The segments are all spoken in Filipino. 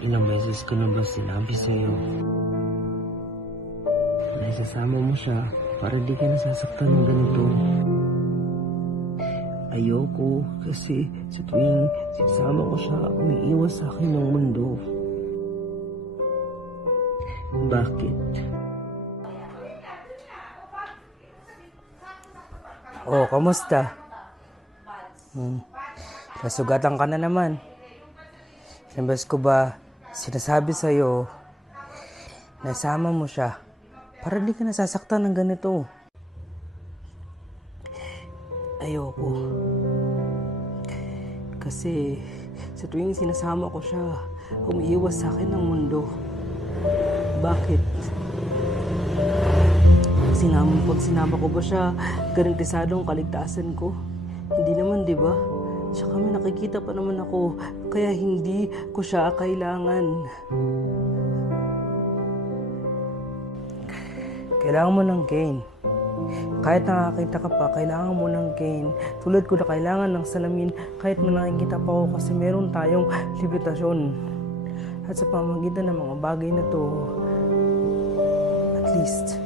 Ilang beses ko na ba sinabi sa'yo na isasama mo siya para di ka nasasaktan ng ganito? Ayoko kasi sa tuwing sinasama ko siya, umiiwas sa akin ng mundo. Bakit? Oh, kamusta? Nasugatan ka na naman. Ilang beses ko ba sinasabi sa'yo na isama mo siya para di ka nasasaktan ng ganito? Ayoko. Kasi sa tuwing sinasama ko siya, umiiwas sa akin ng mundo. Bakit? Pag sinama ko ba siya, garantisado ang kaligtasan ko? Hindi naman, di ba? Tsaka may nakikita pa naman ako, kaya hindi ko siya kailangan. Kailangan mo ng Kane. Kahit nakakita ka pa, kailangan mo ng Kane. Tulad ko na kailangan ng salamin kahit nakikita pa ako kasi meron tayong limitasyon. At sa pamamagitan ng mga bagay na to, at least,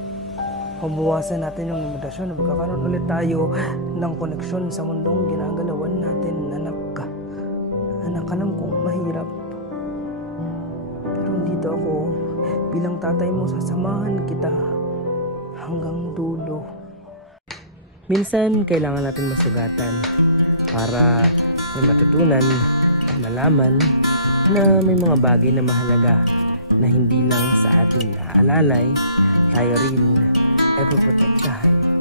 mabawasan natin yung limitasyon. Magkakaroon ulit tayo ng koneksyon sa mundong ginagalawan natin. Anak, alam kong mahirap. Pero dito ako, bilang tatay mo, sasamahan kita hanggang dulo. Minsan, kailangan natin masugatan para may matutunan at malaman na may mga bagay na mahalaga na hindi lang sa ating aalalay, tayo rin ay poprotektahan.